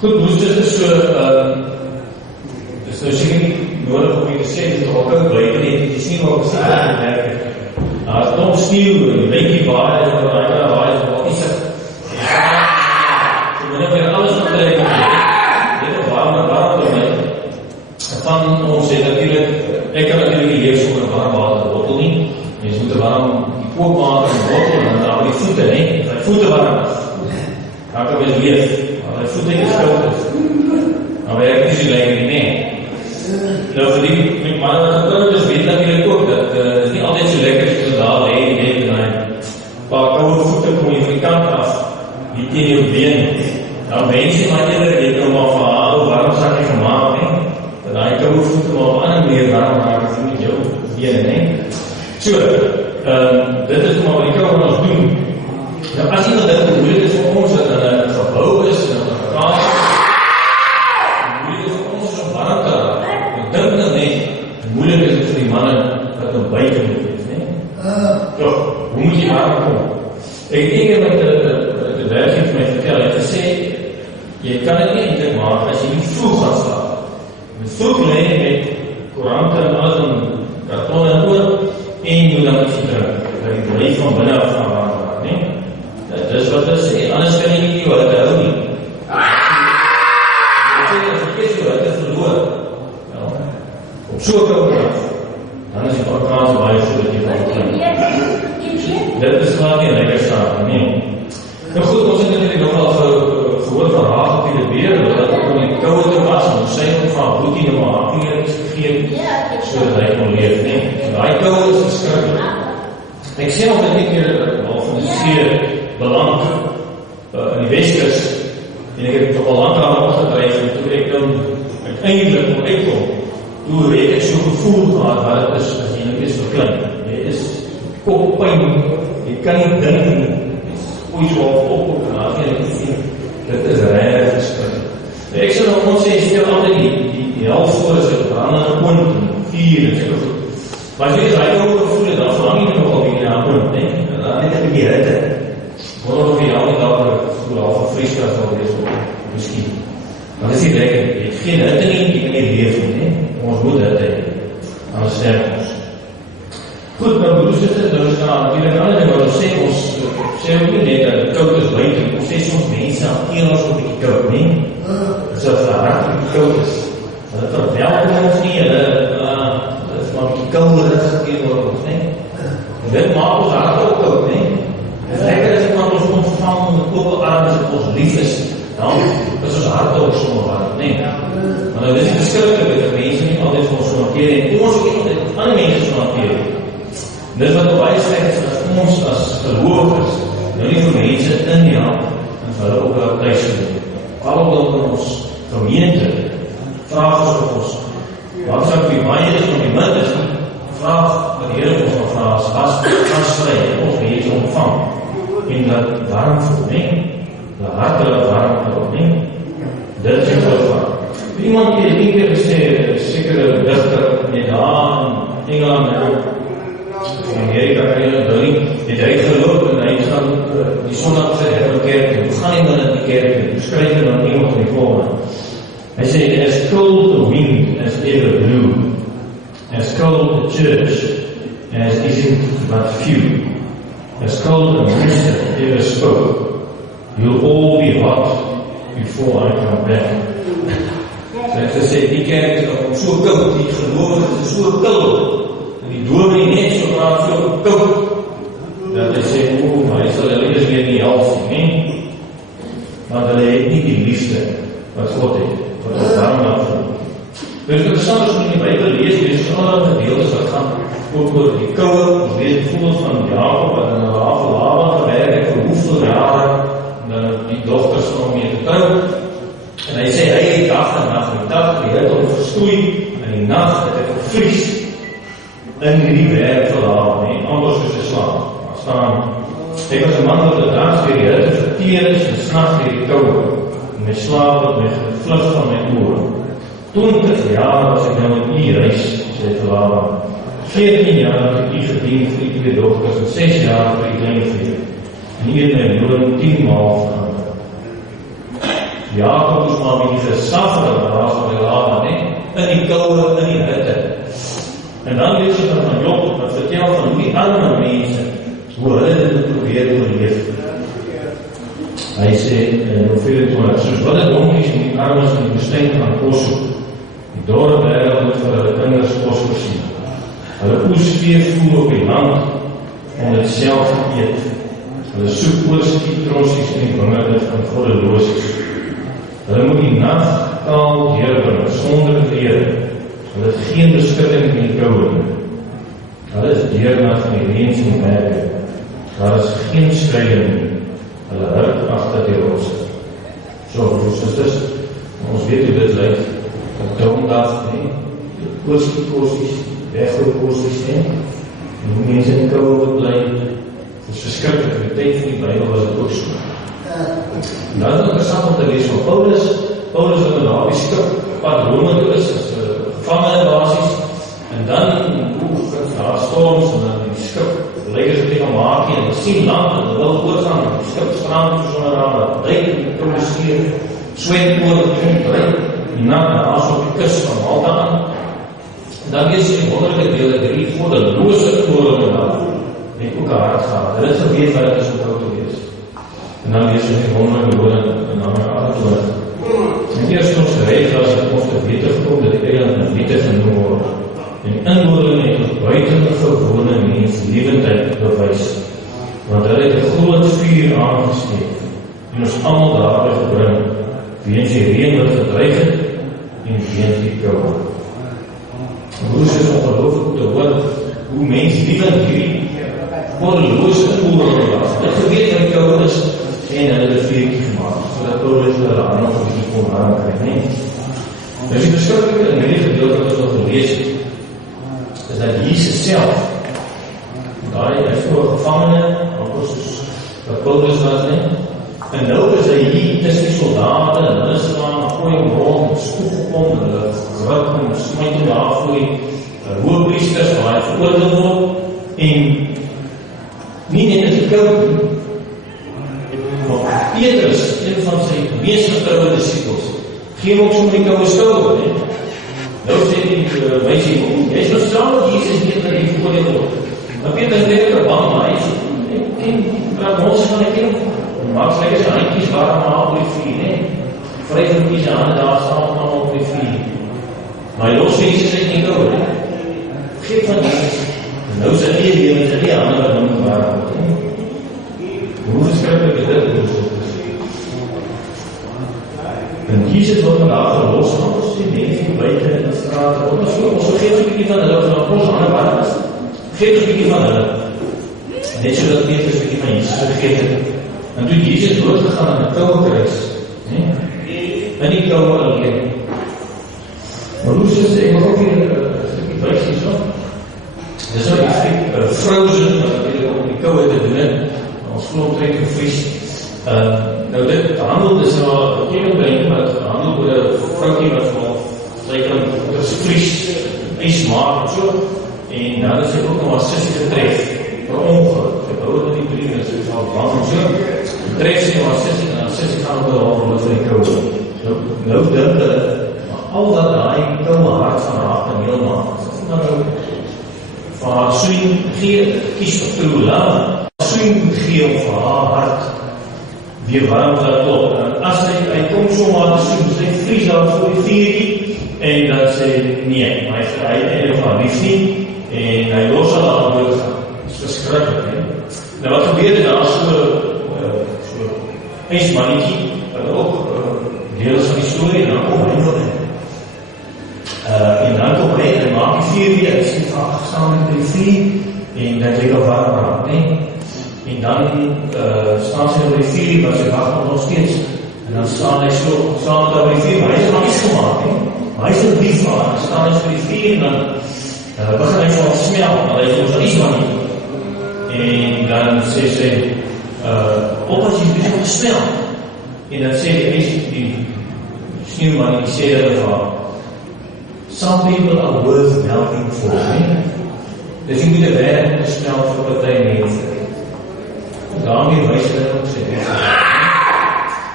Goed, dus dit is so, dis nou seker nie nodig om jy te sê, dit is al koud buiten nie, jy sien wat ons aan werk het. As het omstuw, die beetje baie, en dan is wat nie sit. So moet ek weer alles optrek, dit is warm vir my. En van ons het natuurlijk, ek kan natuurlijk nie leef sonder warm water bottel nie. Mens moet warm die kookwater in die bottel, en dan die voete, nie, die voete warm is. Dan kan mens leef. Die voete is koud is. Dan werk nie so lekker nie, nee. Nou vir die met manne wat gekoud is, weet natuurlijk ook dat het is nie altyd so lekker so daar lê en paar koude voete kom jy van die kant af, die teen jou been. Nou mense maar eerder, jy kan maar van haar warm sakkie gemaakt, nie? Dat die koude voete maar op ander meer warm maak as met jou been, nie? So, dit is maar wat die koude ons doen. Nou as jy dit moeilijk is vir ons, dat in een gebouw is, en in een garage, moeilijk is vir ons om warm te raak. Ek dink nou net, moeilijk is het vir die manne wat om buiten moet wees, nie? Ja, hoe moet jy warm kom? Ek het een keer met de werkje vir my vertel, het gesê, jy kan het nie eindelijk maak as jy nie vroeg gaan slaap. Met vroeg leid met korante en alles en karton en oor, en jy dan iets drink, dat die blijf van binnen af gaan warm raak, nie? Dit is wat hy sê, anders kan jy nie wat hou nie. Jy sê, as jy so wat hy verloor, op so'n koud af, dan is die kans baie so dat jy van klink. Dit is waar nie lekker saak, nie. Nou goed, ons het natuurlijk nogal gehoord van Rachel die de Beer, dat het om die koude te was, en ons sy ook van Boetie de Mahakie is gegeven, so dat hy kon leef, nie. So die koude is verskrikkelijk. Ek sê al dit nie keer, al van die seer beland in die Westkust, en ek het toch al lang aan opgedrijf, en toe ek dan uiteindelik moet uitkom, toe het ek so gevoel gehad wat het is, as jy nou is verklim. Jy is koppijn, jy kan nie dink, hoe jy so op gehad, dit is reg geskrik. Ek sal nog ons sê, stel altyd die helftoor is het brandende punt, en 4, en seker goed. Maar as jy is uitgehoor gevoel, dan verlang jy nogal bietjie na punt, ne? Dan net 'n bietjie hitte. Word nog nie al die dag voel al van vrieskracht sal wees op, miskien. Maar dis nie lekker, jy het geen hitte nie, jy kan nie leef nie, ne? Ons moet hitte, anders sterf ons. Goed, nou broers dit is, nou is daar natuurlijk ander ding wat ons sê, ons sê ook nie net dat het koud is buiten, ons sê soms mense hanteer ons een bietjie koud, ne? So as het hartelijk koud is, hulle verwelkom ons nie, hulle is maar die koude gegeven word ons, ne? En dit maak ons hart ook koud, ne? Het is lekker as iemand ons ontvang met open arms en ons lief is, dan is ons hart ook sommer warm, ne? Maar nou, dit is beskrikkelijk dat mense nie altyd vir ons hanteer en ons ook nie altyd ander mense hanteer. Dit wat op baie sleg is, as ons as geloofers, nou nie vir mense in die hand, en vir hulle ook daar thuis gedoen. Alhoewel in ons gemeente, vraag ons of ons, wat sal die baie is van die mid is, vraag wat die Here ons van vraag, as vry, ons mense ontvang, en dat warm voel, nie? Dat hart hulle warm voel, nie? Dit is wat vraag. Iemand die nie keer gesê, sekere dichter, net daar in Engeland, in Amerika kan jy nou nie, het hy geloop en hy gaan die sondag sê, hy gaan kerk en hoe gaan hy dan in die kerk en hoe skryf hy dan iemand in die volgende. Hy sê, as cold the wind as ever blew, as cold the church as isn't but few, as cold the minister ever spoke, you'll all be hot before I come back. So ek sê, die kerk is so koud, die geloof is so koud, die dominee net so praat so koud, dat hy sê, maar hy sal hulle weer nie help nie, want hulle het nie die liefde wat God het, wat ons daarom afvoer. Dus interessant as in die Bybel lees, wees so allerlei gedeeltes wat gaan ook oor die koude, ons lees bijvoorbeeld van Jacob, wat in Rachel Laban gewerk het vir hoeveel jare, en dan die dochters van hom mee getrou, en hy sê, hy het dag en nacht, die dag het die hitte om verstoei, en die nacht het hy gevries, in die werk verlaat, nie, anders soos hy slaap. Staan, ek was 'n man wat die dag vir die hitte verteer is, en s'nags vir die koude, en my slaap het my gevlug van my oor. 20 jaar was ek nou in die reis, sê verlaat. 14 jaar het ek die gedien vir die 2 dochters, en 6 jaar vir die kleinvee. En hier het my loon 10 maal verander. Jakob is maar met die gesaffere raas van die lava, in die koude, in die hitte. En dan lees jy van Job, wat vertel van die arme mense, hoe hulle dit probeer oorleef. Hy sê, in 24, soos wat die donkies en die armes in die woestyn gaan kos soek, die dorre berge moet vir hulle kinders kos voorsien. Hulle oes veevoer op die land, om dit self te eet. Hulle soek oorskietronsies in die wingerde van goddeloosies. Hulle moet die nag kaal deurbring, sonder klere. Hulle het geen beskutting in die koude. Hulle is deernag in die reens en berge. Daar is geen skryding nie. Hulle hurk agter die rotse. So, sisters, ons weet hoe dit lyk. Op donderdag, oorskietronsies, weggoedkosies, en hoe mense in die koude bly. Dit is verskrikkelijk, in die tyd van die Bybel was het ook so. En dat is interessant om te lees van Paulus wat daar op die skip pad Rome toe is gevangene basis, en dan daar storms, en dan die skip leiders het tegen maak, en die sien land, en hulle wil oorgaan, en die skip strand sonder aan, duik, en produceer, swem oor, en dan as op die kus van Malta aan, en dan lees jy wonderlijke dele, 3 goddeloose oorlog daar, net ook een hart gehad, hulle het geweet wat het is om oud te wees. En dan lees jy die wonderlijke woorde en dan my aardwoorde. En eerst ons gereed was het ons te wete gekom dat die eiland in wete genoem word. En inwoording het ons buitengewone mens lewendheid bewys. Want hulle het 'n groot vuur aangesteek en ons almal daarby gebring, weens die reën wat gedreig het en weens die koue. Broers, is ongelooflik te hoor hoe mens liewend hierdie goddeloose oorlog was. Dit geweet wat die koue is, en hulle het 'n vuurtjie gemaak, sodat Paulus hulle aan nog 'n bietjie kon warm kry, nee. Dus die beskikking in hierdie gedeelte wat ons gelees het, is dat Jesus self, daar hy is voor gevangene, amper soos wat Paulus was, nee. En nou is hy hier tussen die soldaten, en hulle slaan, gooi hom rond, en skoef op hom, en hulle grip hom, smyt hom daar voor die hoëpriesters, waar hy veroordeel word, en nie net as die koud, maar Petrus, een van sy mees vertrouwde disciples, gee hom ook so met die koude skouder, nee. Nou sê die meisie, jy is verstaan dat Jesus weet dat hy veroordeel word. Maar Petrus weet dat bang, maar hy sê, ek ken, praat ons van ek ken, maak sy lekker sy handkies warm op die vuur, nee. Vryf hom die sy hande daar saam op die vuur. Maar hy los Jesus uit die koude, nee. Geef van Jesus. En nou sy eie lewe, sy eie hande wat hom warm word, nee. Hoe verskrikkelijk is dit? En Jesus word vandaag gelos, want ons die mense buiten in die straat, ons geef ons bykie van hulle, ons handen warm is, geef ons bykie van hulle. Net so dat Petrus bykie van Jesus vergeet het. En toe Jesus doodgegaan aan die koude kruis, in die koude alleen. Maar hoe sê, ek mag ook hier een stukje wijs hier so. Dit is ook die frozen, wat op die koude te doen, ons vloomtrek gevries. Nou dit handel, dis nou een brein wat handel oor een vroukie wat van sy kan vries, ijs maak en so, en dan is hy ook nog maar sissie getref, per ongeluk, sy bouw het in die brief, en sy is al bang en so, tref sy maar sissie, en dan sissie gaan op die halve vir die koude. Nou dink hulle, maar al dat die koude hart van haar kan heel maak, maar nou, van haar swing gee, kies op true love, swing gee op van haar hart, weer warm dat op. En as hy kom so maar te soen, sy vries daar voor die vuurtjie, en dan sê, nee, maar hy het nog aan lief nie, en hy los al aan doodgaan. Dit is verskrikkelijk, he. Nou wat gebeurde daar, so ijsmannetjie, wat ook deel is van die story, en dan kom hy van hy. En dan kom hy, en maak die vuur weer, en sê, saam met die vuur, en dan lekker warm raak, nee. En dan staan sy op die vuur, wat sy wacht nog steeds. En dan staan hy so, staan hy op die vuur, maar hy is nog iets gemaakt, maar hy is een lief van, dan staan hy op die vuur, en dan begin hy van smel, maar hy is ons iets van nie. En dan sê sy, op as jy begin gesmel, en dan sê die sneeuwman, die sê dat van, some people are worth melting for, dus jy moet een werk gesmel vir partij mense. Daarmee wys hulle ook sê.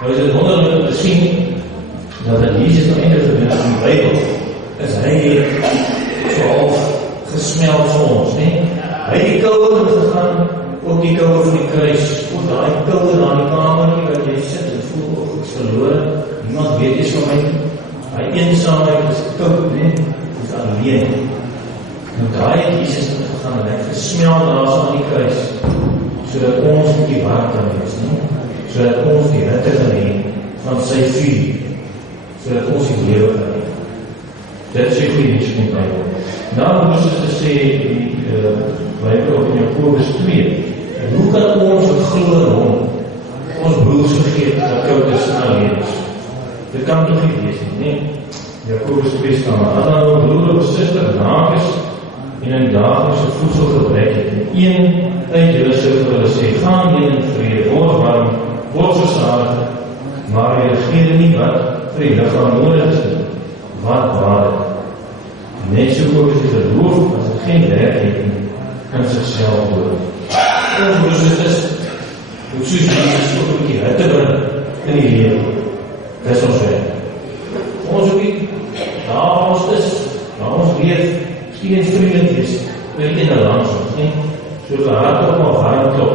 Nou is dit wonderlik om te sien dat Jesus aan einde gedoen in die Bybel, is hy zoals gesmeld vir ons, nie? Hy het die kouwe gegaan, ook die kouwe van die kruis, ook die kouwe aan die kamer, wat jy sit en voel, ook is verloren, niemand weet iets van my, hy eensaamheid is koud, nie? Is alleen. En daar het Jesus gegaan, en hy het gesmeld aan die kruis, sodat ons op die warm kan wees, nie? Sodat ons die hitte kan hê van sy vuur, sodat ons die lewe kan hê. Dit is die goeie nieuws van die Bybel. Nou moes het te sê, Bybel op in Jakobus 2, hoe kan ons glo in hom, ons broers vergeet, dat koud is en alleen is? Dit kan toch nie wees nie, Jakobus 2 staan, as dan ons broer of sister naak is, en in dagelijkse voedsel gebrek het, en een uit julle sou vir hulle sê, gaan julle in vrede, word warm, word versadig, maar julle gee nie wat vir die lichaam nodig is, wat waardig. Net so ook is die geloof, as het geen werk het nie, kan sigself dood. Ons broers is, ook soos Jesus ook die hitte bring in die lewe. Dis ons werk. Ons ook nie, daar ons is, waar ons weet, steeds vriendelijk is, weet jy nou langs ons, nie? So gehad op maar warm klop.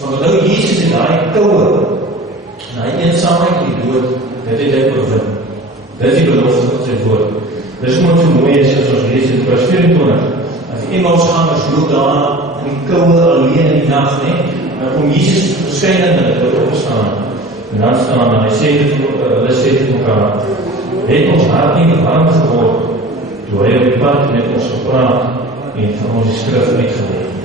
Want nou Jesus en die kouwe, en die eensaamheid en die dood, dit het hy oorwin. Dit is die belofte van sy woord. Dis omdat so mooi is as ons lees in vers 24. As die Emmausgangers loop daar in die kouwe alleen in die nacht, dan kom Jesus verskyn en hulle word opgestaan. En dan staan en hulle sê dit mekaar, het ons hart nie warm geword, toe hy op die pad met ons gepraat en van ons die skrif uitgeleid.